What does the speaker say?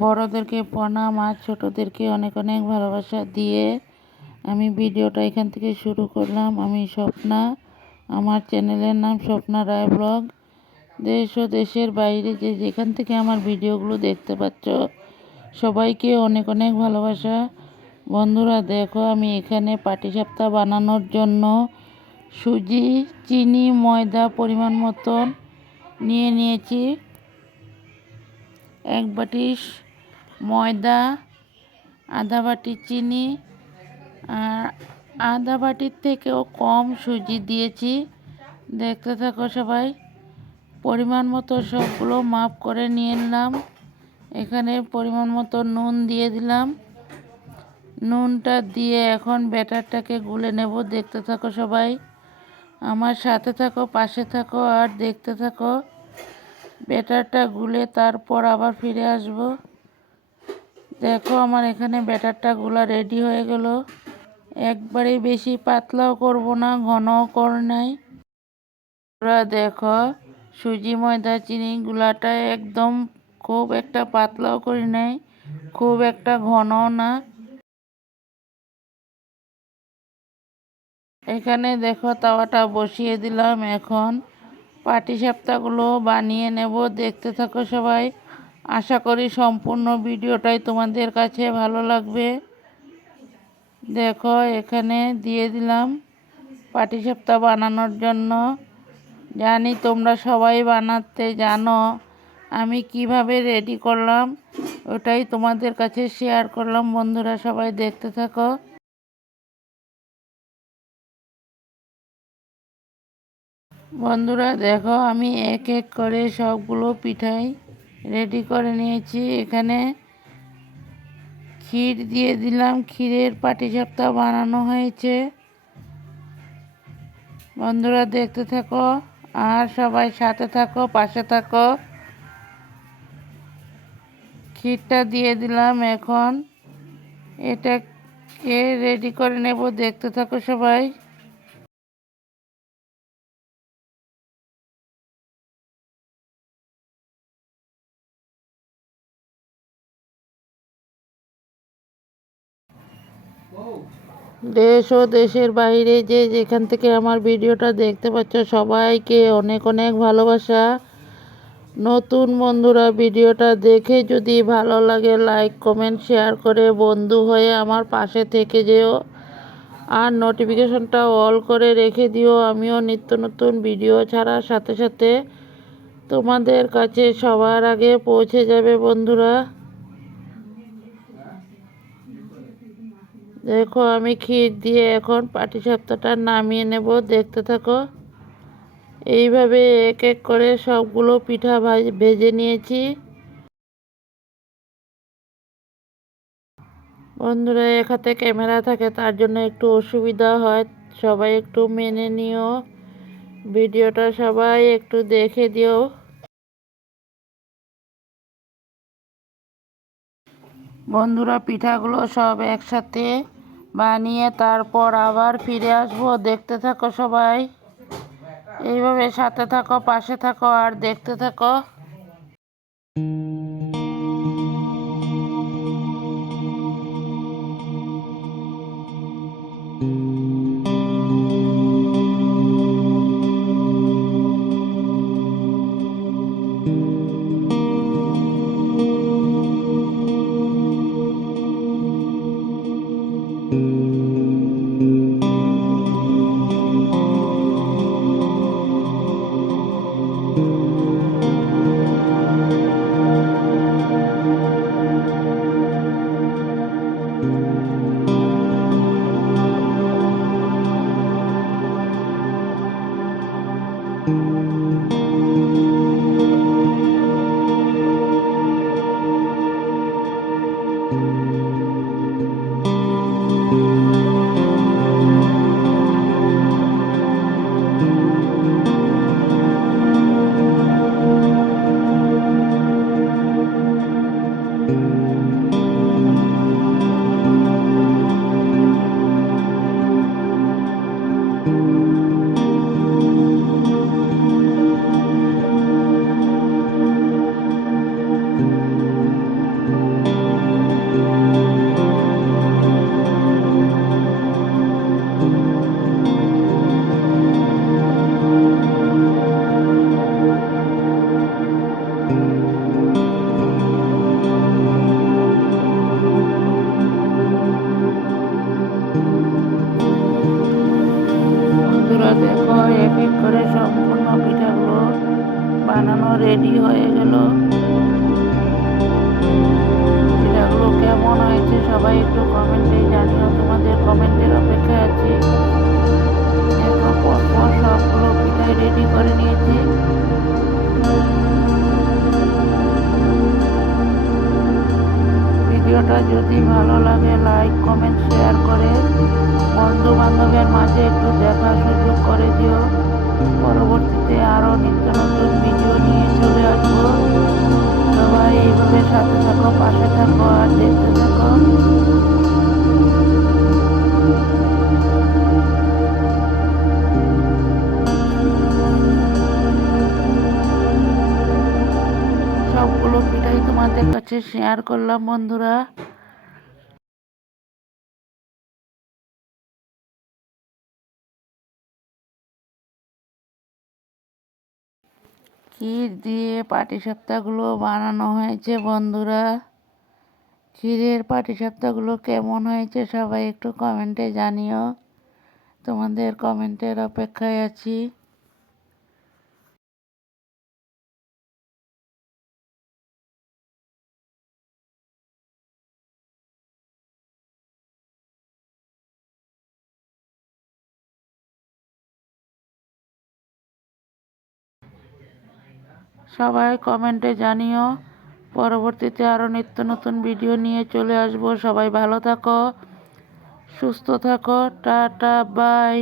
বড়দেরকে প্রণাম আর ছোটদেরকে অনেক অনেক ভালোবাসা দিয়ে আমি ভিডিওটা এখান থেকে শুরু করলাম। আমি স্বপ্না, আমার চ্যানেলের নাম স্বপ্না রায় ব্লগ। দেশ ও দেশের বাইরে যে যেখান থেকে আমার ভিডিওগুলো দেখতে পাচ্ছ সবাইকে অনেক অনেক ভালোবাসা। বন্ধুরা দেখো, আমি এখানে পাটিসাপটা বানানোর জন্য সুজি, চিনি, ময়দা পরিমাণ মতন নিয়ে নিয়েছি। এক বাটি ময়দা, আধা বাটি চিনি আর আধা বাটির থেকেও কম সুজি দিয়েছি। দেখতে থাকো সবাই। পরিমাণ মতো সবগুলো মাপ করে নিয়ে নিলাম। এখানে পরিমাণ মতো নুন দিয়ে দিলাম। নুনটা দিয়ে এখন ব্যাটারটাকে গুলে নেব। দেখতে থাকো সবাই, আমার সাথে থাকো, পাশে থাকো আর দেখতে থাকো। ব্যাটারটা গুলে তারপর আবার ফিরে আসব। দেখো, আমার এখানে ব্যাটারটা গুলা রেডি হয়ে গেল। একবারে বেশি পাতলাও করব না, ঘনও করে নাই। ওরা দেখো, সুজি, ময়দা, চিনি গুলাটা একদম খুব একটা পাতলাও করি নাই, খুব একটা ঘনও না। এখানে দেখো তাওয়াটা বসিয়ে দিলাম। এখন পাটিসাপটাগুলো বানিয়ে নেব। দেখতে থাকো সবাই। আশা করি সম্পূর্ণ ভিডিওটাই তোমাদের কাছে ভালো লাগবে। দেখো, এখানে দিয়ে দিলাম পাটিসাপটা বানানোর জন্য। জানি তোমরা সবাই বানাতে জানো, আমি কিভাবে রেডি করলাম ওটাই তোমাদের কাছে শেয়ার করলাম। বন্ধুরা সবাই দেখতে থাকো। বন্ধুরা দেখো, আমি এক এক করে সবগুলো পিঠাই রেডি করে নিয়েছি। এখানে ক্ষীর দিয়ে দিলাম, ক্ষীরের পাটিসাপটা বানানো হয়েছে। বন্ধুরা দেখতে থাকো আর সবাই সাথে থাকো, পাশে থাকো। ক্ষীরটা দিয়ে দিলাম। এখন এটাকে রেডি করে নেব। দেখতে থাকো সবাই। দেশ ও দেশের বাইরে যে যেখান থেকে আমার ভিডিওটা দেখতে পাচ্ছ সবাইকে অনেক অনেক ভালোবাসা। নতুন বন্ধুরা ভিডিওটা দেখে যদি ভালো লাগে লাইক, কমেন্ট, শেয়ার করে বন্ধু হয়ে আমার পাশে থেকে যেও আর নোটিফিকেশনটা অল করে রেখে দিও। আমিও নিত্য নতুন ভিডিও ছাড়ার সাথে সাথে তোমাদের কাছে সবার আগে পৌঁছে যাবে। বন্ধুরা দেখো, আমি ক্ষীর দিয়ে এখন পাটিসাপটাটা নামিয়ে নেব। দেখতে থাকো। এইভাবে এক এক করে সবগুলো পিঠা ভেজে নিয়েছি। বন্ধুরা এক হাতে ক্যামেরা থাকে, তার জন্য একটু অসুবিধা হয়, সবাই একটু মেনে নিও। ভিডিওটা সবাই একটু দেখে দিও। বন্ধুরা পিঠাগুলো সব একসাথে বানিয়ে তারপর আবার ফিরে আসবো। দেখতে থাকো সবাই। এইভাবে সাথে থাকো, পাশে থাকো আর দেখতে থাকো। সবাই একটু কমেন্টে জানিও, তোমাদের কমেন্টের অপেক্ষায় আছি। দেখো পরপর সবগুলো পিঠাই রেডি করে নিয়েছি। ভিডিওটা যদি ভালো লাগে লাইক কমেন্ট শেয়ার করে বন্ধু বান্ধবের মাঝে একটু দেখার সুযোগ করে দিও। পরবর্তীতে আরও নিত্য নতুন ভিডিও নিয়ে চলে আসবো। সবাই এইভাবে সাথে থাকো, পাশে থাকো আর দেখতে থাকো। সবগুলো পিঠাই তোমাদের কাছে শেয়ার করলাম বন্ধুরা। ক্ষীর দিয়ে পাটিসাপটাগুলো বানানো হয়েছে বন্ধুরা। ক্ষীরের পাটিসাপটাগুলো কেমন হয়েছে সবাই একটু কমেন্টে জানিও, তোমাদের কমেন্টের অপেক্ষায় আছি। সবাই কমেন্টে জানিও, পরবর্তীতে আরও নিত্য নতুন ভিডিও নিয়ে চলে আসবো। সবাই ভালো থাকো, সুস্থ থাকো, টাটা বাই।